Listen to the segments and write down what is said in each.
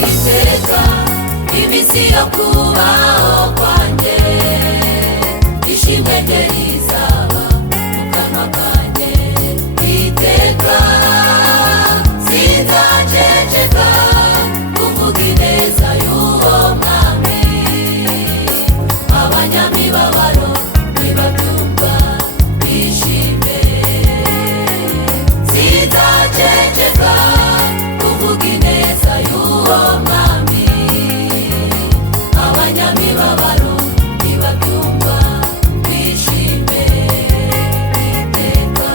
iteka iminsi yo kubaho kwanjye ishimwe rye rizaba mu kanwa kanjye iteka sinzaceceka kuvuga ineza y'uwo mwami abanyamibabaro nibabyumva bishime sinzaceceka kuvuga ineza y'uwo mwami abanyamibabaro nibabyumva bishime iteka.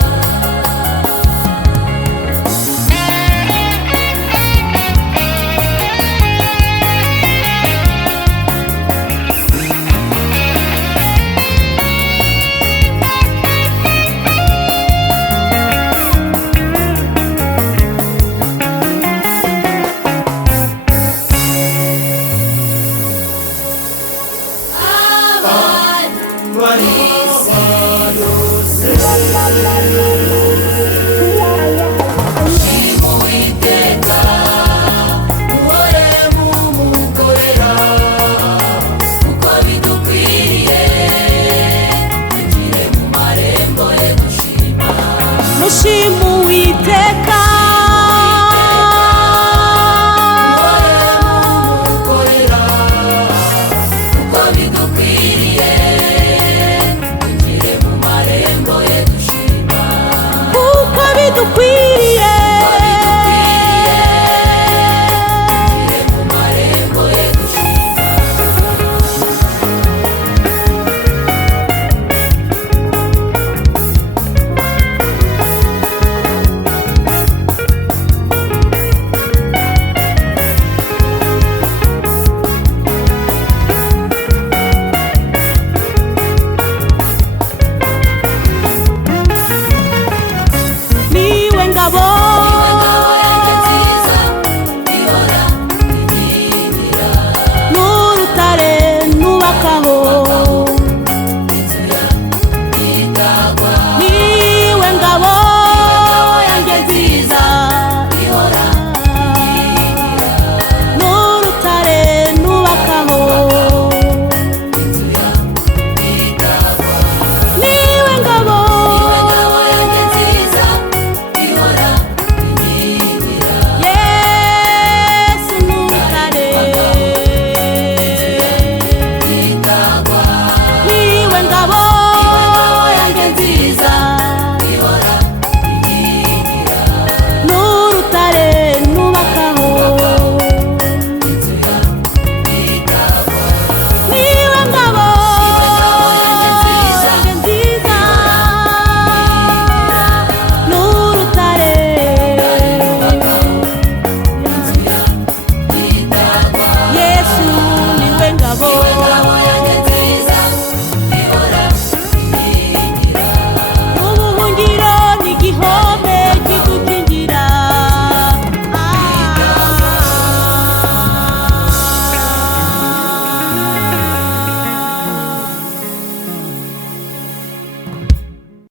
Mushimu witeka uko bidukwiriye tugire mu marembo ye dushima kuko bidukwiriye tugire mu marembo ye dushima niwe ngabo n'urutare nubakaho